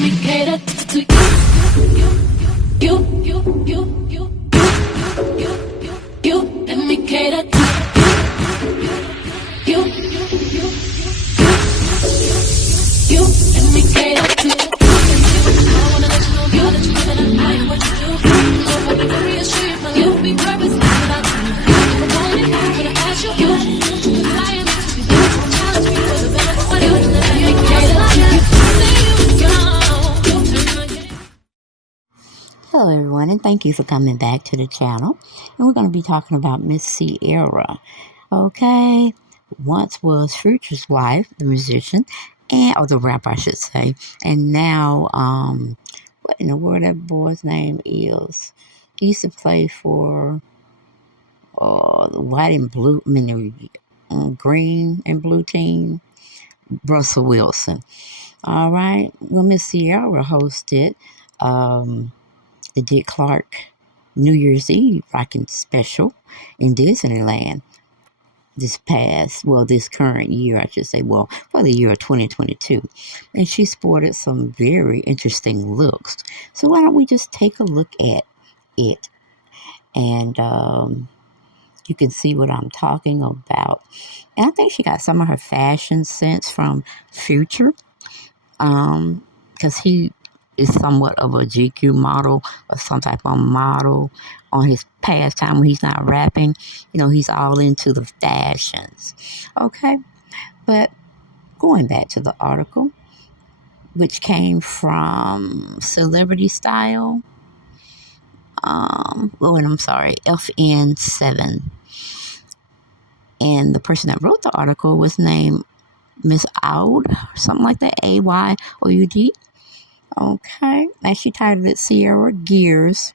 me cater to you, let me cater to you, let me cater to you. I wanna let you know, girl, that you know that I am what you do. So if I be real street, my life will be purpose without you. If I want it, I'm gonna ask you, cause I am to be there. Challenge me for the better, but what do you let me cater to you? Hello everyone, and thank you for coming back to the channel. And we're going to be talking about Miss Ciara. Okay, once was Future's wife, the musician, or the rapper I should say, and now what in the world that boy's name is? He used to play for the white and blue, green and blue team, Russell Wilson. All right, well, Miss Ciara hosted the Dick Clark New Year's Eve rocking special in Disneyland this current year, I should say, for the year of 2022. And she sported some very interesting looks. So why don't we just take a look at it? And you can see what I'm talking about. And I think she got some of her fashion sense from Future. Because he is somewhat of a GQ model or some type of model on his pastime when he's not rapping. You know, he's all into the fashions. Okay, but going back to the article, which came from Celebrity Style, FN7. And the person that wrote the article was named Miss Aud, something like that, AYOUD. Okay, and she titled it Ciara Gears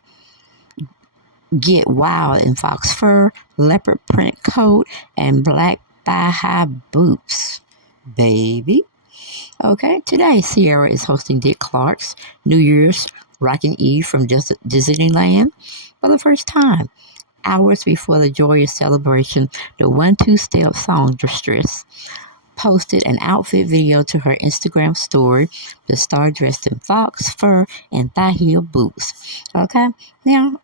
Get Wild in Fox Fur, Leopard Print Coat, and Black Thigh-High Boots. Baby. Okay, today Ciara is hosting Dick Clark's New Year's Rockin' Eve from Disneyland for the first time. Hours before the joyous celebration, the 1-2-step songstress posted an outfit video to her Instagram story. The star dressed in fox fur and thigh-heel boots. Okay, now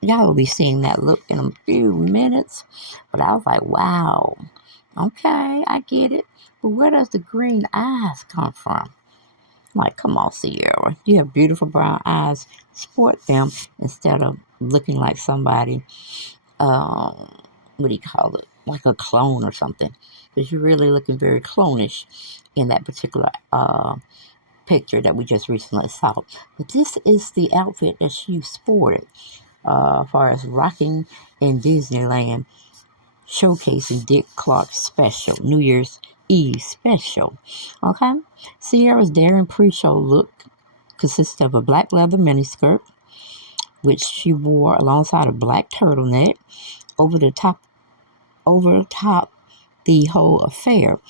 y'all will be seeing that look in a few minutes, but I was like, wow, okay, I get it, but where does the green eyes come from? Like, come on, Ciara, you have beautiful brown eyes. Sport them instead of looking like somebody, what do you call it, like a clone or something. Because you're really looking very clonish in that particular picture that we just recently saw. But this is the outfit that she sported as far as rocking in Disneyland, showcasing Dick Clark's special, New Year's Eve special. Okay? Ciara's daring pre-show look consists of a black leather miniskirt, which she wore alongside a black turtleneck over the top the whole affair.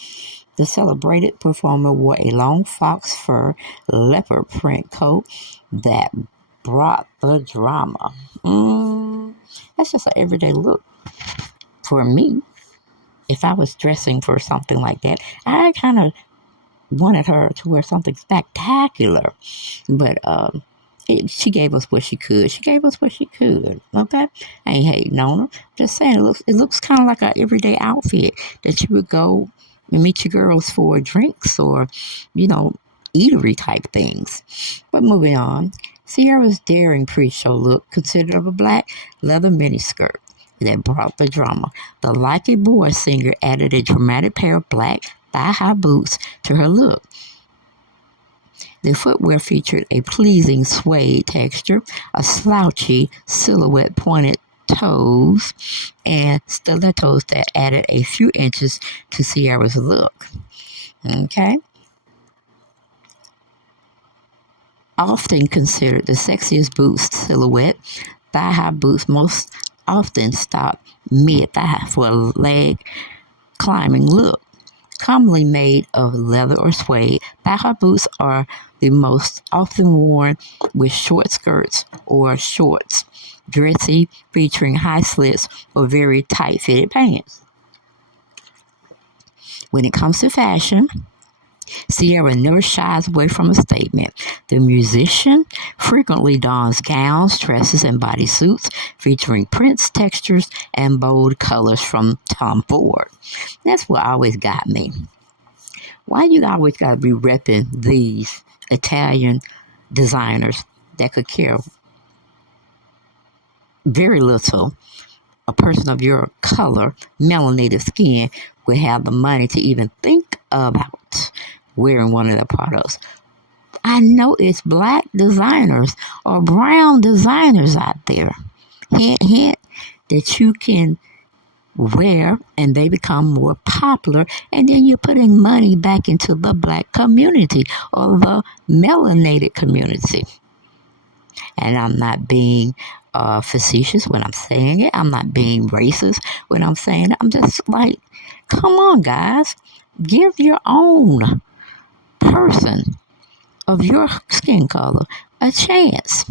The celebrated performer wore a long fox fur leopard print coat that brought the drama. That's just an everyday look for me. If I was dressing for something like that, I kind of wanted her to wear something spectacular. But she gave us what she could. Okay? I ain't hating on her. Just saying, it looks kind of like an everyday outfit that you would go and meet your girls for drinks or, eatery type things. But moving on, Ciara's daring pre-show look consisted of a black leather miniskirt that brought the drama. The Like a Boy singer added a dramatic pair of black thigh-high boots to her look. The footwear featured a pleasing suede texture, a slouchy silhouette, pointed toes, and stilettos that added a few inches to Ciara's look. Okay? Often considered the sexiest boot silhouette, thigh-high boots most often stop mid-thigh for a leg climbing look. Commonly made of leather or suede, thigh-high boots are the most often worn with short skirts or shorts, dressy, featuring high slits or very tight-fitted pants. When it comes to fashion, Ciara never shies away from a statement. The musician frequently dons gowns, dresses, and bodysuits featuring prints, textures, and bold colors from Tom Ford. That's what always got me. Why you always got to be repping these Italian designers that could care very little? A person of your color, melanated skin, would have the money to even think about wearing one of their products. I know it's black designers or brown designers out there. Hint, hint, that you can wear and they become more popular, and then you're putting money back into the black community or the melanated community. And I'm not being facetious when I'm saying it. I'm not being racist when I'm saying it. I'm just like, come on, guys. Give your own person of your skin color a chance.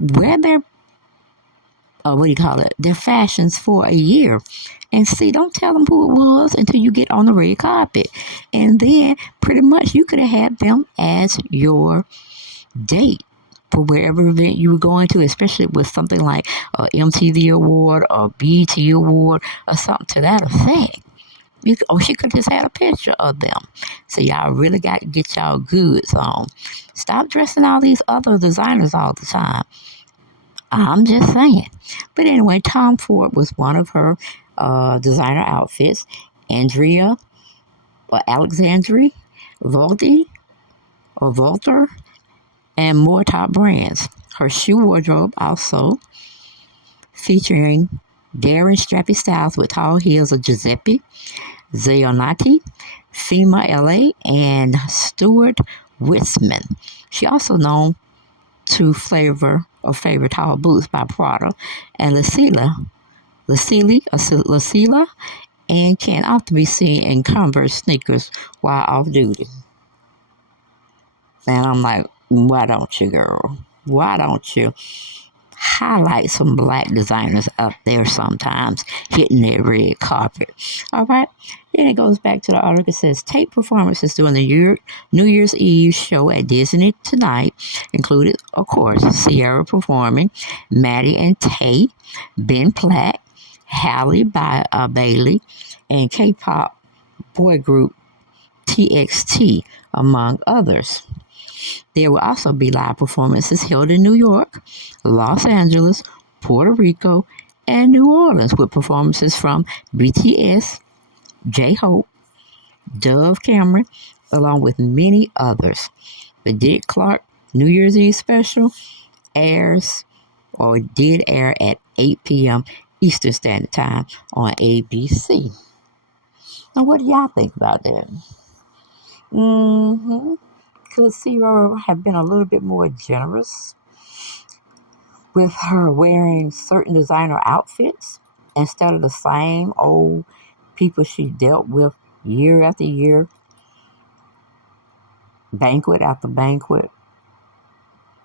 Wear their, their fashions for a year. And see, don't tell them who it was until you get on the red carpet. And then pretty much you could have had them as your date for wherever event you were going to, especially with something like a MTV award or BET award or something to that effect. She could just had a picture of them. So y'all really got to get y'all goods on. Stop dressing all these other designers all the time. I'm just saying. But anyway, Tom Ford was one of her designer outfits. Andrea or Alexandria Volti or Volter and more top brands. Her shoe wardrobe also featuring daring strappy styles with tall heels of Giuseppe Zanotti, FEMA LA, and Stuart Witzman. She also known to favor tall boots by Prada and Lucila, and can often be seen in Converse sneakers while off duty. And I'm like, why don't you, girl? Why don't you highlight some black designers up there sometimes hitting their red carpet? All right. Then it goes back to the article. It says tape performances during the New Year's Eve show at Disney tonight included, of course, Ciara performing, Maddie and Tay, Ben Platt, Halle Bailey, and K-pop boy group TXT, among others. There will also be live performances held in New York, Los Angeles, Puerto Rico, and New Orleans, with performances from BTS, J-Hope, Dove Cameron, along with many others. The Dick Clark New Year's Eve special did air at 8 p.m. Eastern Standard Time on ABC. Now, what do y'all think about that? Could Ciara have been a little bit more generous with her wearing certain designer outfits instead of the same old people she dealt with year after year, banquet after banquet,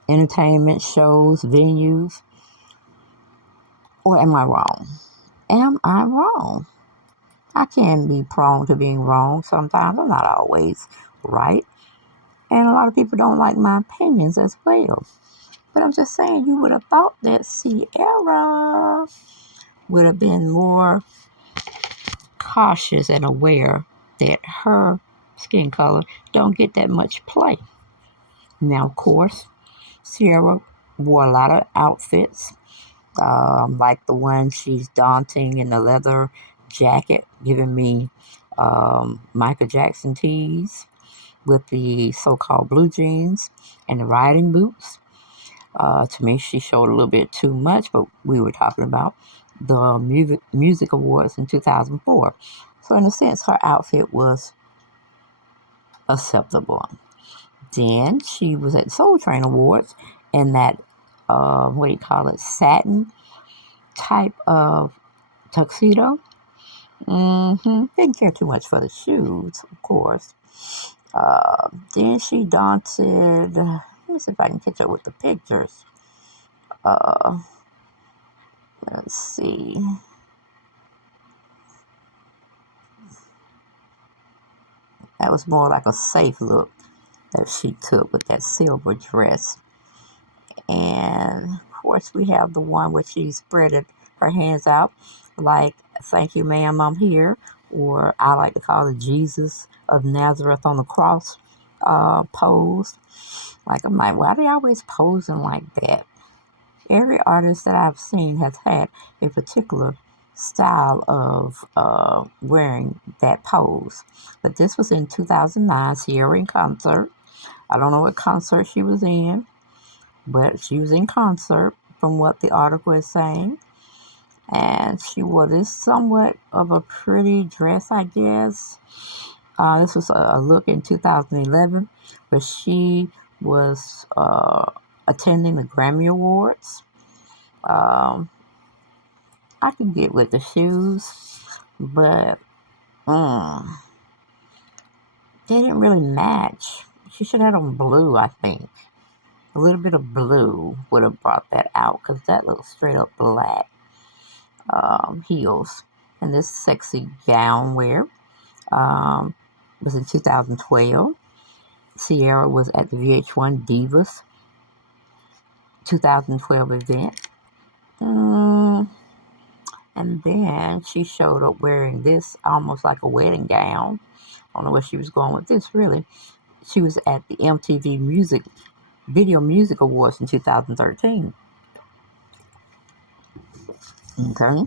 entertainment shows, venues? Or am I wrong? Am I wrong? I can be prone to being wrong sometimes. I'm not always right. And a lot of people don't like my opinions as well. But I'm just saying, you would have thought that Ciara would have been more cautious and aware that her skin color don't get that much play. Now, of course, Ciara wore a lot of outfits, like the one she's daunting in the leather jacket, giving me Michael Jackson tees with the so-called blue jeans and the riding boots. To me, she showed a little bit too much, but we were talking about the music awards in 2004. So in a sense, her outfit was acceptable. Then she was at Soul Train Awards in that, satin type of tuxedo. Didn't care too much for the shoes, of course. Then she daunted, let me see if I can catch up with the pictures. Let's see. That was more like a safe look that she took with that silver dress. And of course, we have the one where she spreaded her hands out like, "Thank you, ma'am, I'm here," or I like to call it Jesus of Nazareth on the cross pose. Like, I'm like, why are they always posing like that? Every artist that I've seen has had a particular style of wearing that pose. But this was in 2009, Ciara in concert. I don't know what concert she was in, but she was in concert from what the article is saying. And she wore this somewhat of a pretty dress, I guess. This was a look in 2011 where she was attending the Grammy Awards. I can get with the shoes, but they didn't really match. She should have had on blue, I think. A little bit of blue would have brought that out because that looks straight up black. Heels. And this sexy gown wear was in 2012. Ciara was at the VH1 Divas 2012 event. And then she showed up wearing this almost like a wedding gown. I don't know where she was going with this, really. She was at the MTV Video Music Awards in 2013. Okay.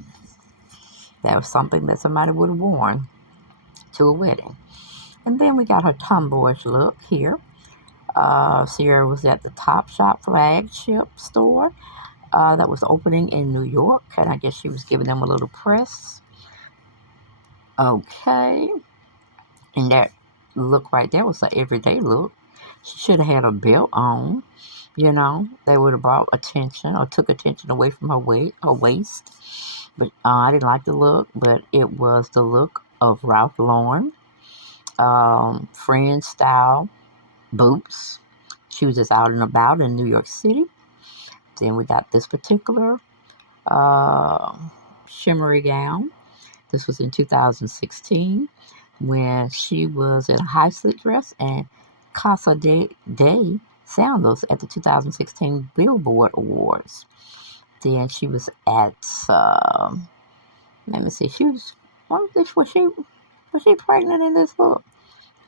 That was something that somebody would have worn to a wedding. And then we got her tomboyish look here. Ciara was at the Topshop flagship store that was opening in New York, and I guess she was giving them a little press. Okay. And that look right there was an everyday look. She should have had a belt on. You know, they would have brought attention or took attention away from her waist. But I didn't like the look, but it was the look of Ralph Lauren. Friend style boots. She was just out and about in New York City. Then we got this particular shimmery gown. This was in 2016 when she was in a high slit dress and Casa de sandals at the 2016 Billboard Awards. Then she was at, let me see, was she pregnant in this look?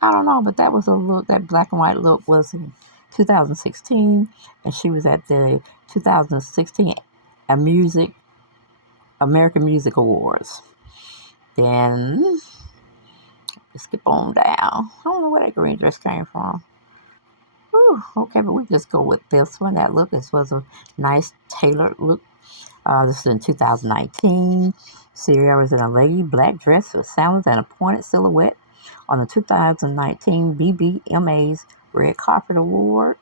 I don't know, but that was a look, that black and white look was in 2016, and she was at the 2016 American Music Awards. Then, let's skip on down. I don't know where that green dress came from. Whew, okay, but we just go with this one. That look, this was a nice tailored look. This is in 2019. Ciara was in a lady black dress with sandals and a pointed silhouette on the 2019 BBMA's Red Carpet Award.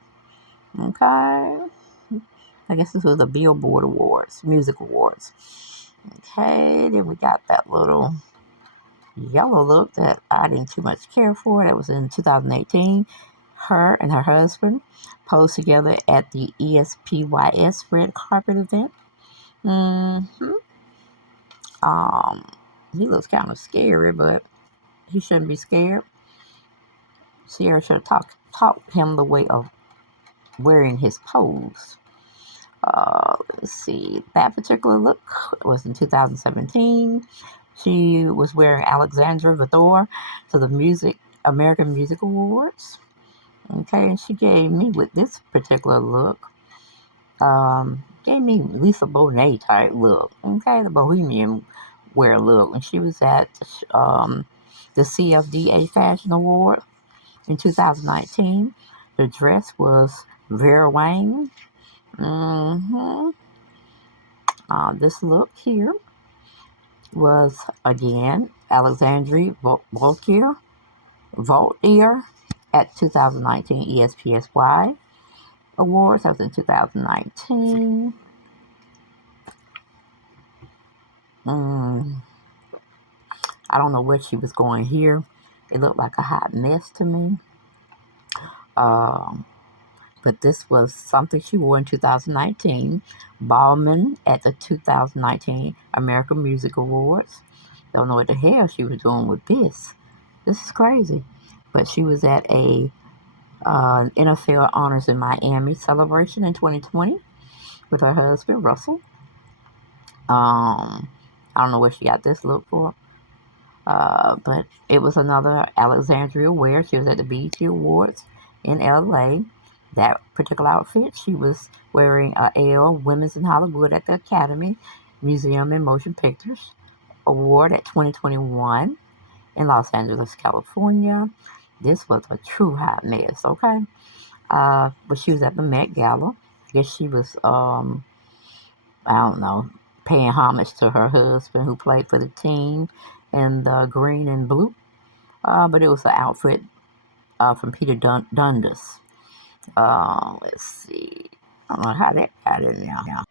Okay. I guess this was the Billboard Awards, Music Awards. Okay, then we got that little yellow look that I didn't too much care for. That was in 2018. Her and her husband posed together at the ESPYS Red Carpet event. He looks kind of scary, but he shouldn't be scared. Ciara should have taught him the way of wearing his pose. Let's see. That particular look was in 2017. She was wearing Alexandra Vidor to the American Music Awards. Okay, and she gave me with this particular look. Gave me Lisa Bonet type look. Okay, the bohemian wear look. And she was at the CFDA Fashion Award in 2019. The dress was Vera Wang. This look here was again Alexandre Vautier at 2019 ESPSY Awards. That was in 2019. I don't know where she was going here. It looked like a hot mess to me. But this was something she wore in 2019. Ballman at the 2019 American Music Awards. Don't know what the hell she was doing with this. This is crazy. but she was at a NFL Honors in Miami celebration in 2020 with her husband, Russell. I don't know where she got this look for, but it was another Alexandria wear. She was at the BET Awards in LA. That particular outfit, she was wearing a L Women's in Hollywood at the Academy Museum in Motion Pictures Award at 2021 in Los Angeles, California. This was a true hot mess, okay? But she was at the Met Gala. I guess she was, I don't know, paying homage to her husband who played for the team in the green and blue. But it was an outfit from Peter Dundas. Let's see. I don't know how that got in there.